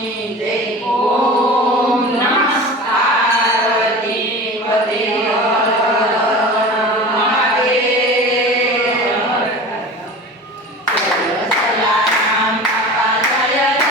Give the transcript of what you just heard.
Indem